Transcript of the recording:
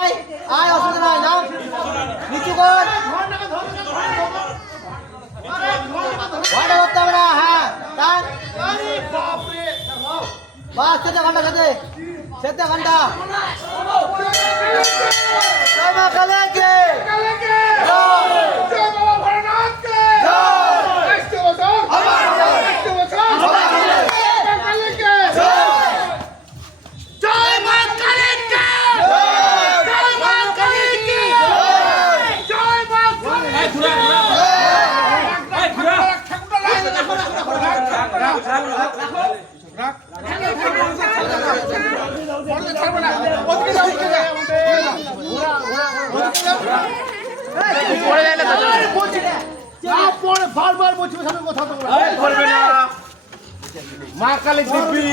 আয় অসুবিধা নাই নাও নিচু কর ঘন্টা করতে হবে না হ্যাঁ তার বাস খেতে ঘন্টা খেতে ঘন্টা বারবার বলছি কথা বলবে না মা কালী দিব্যি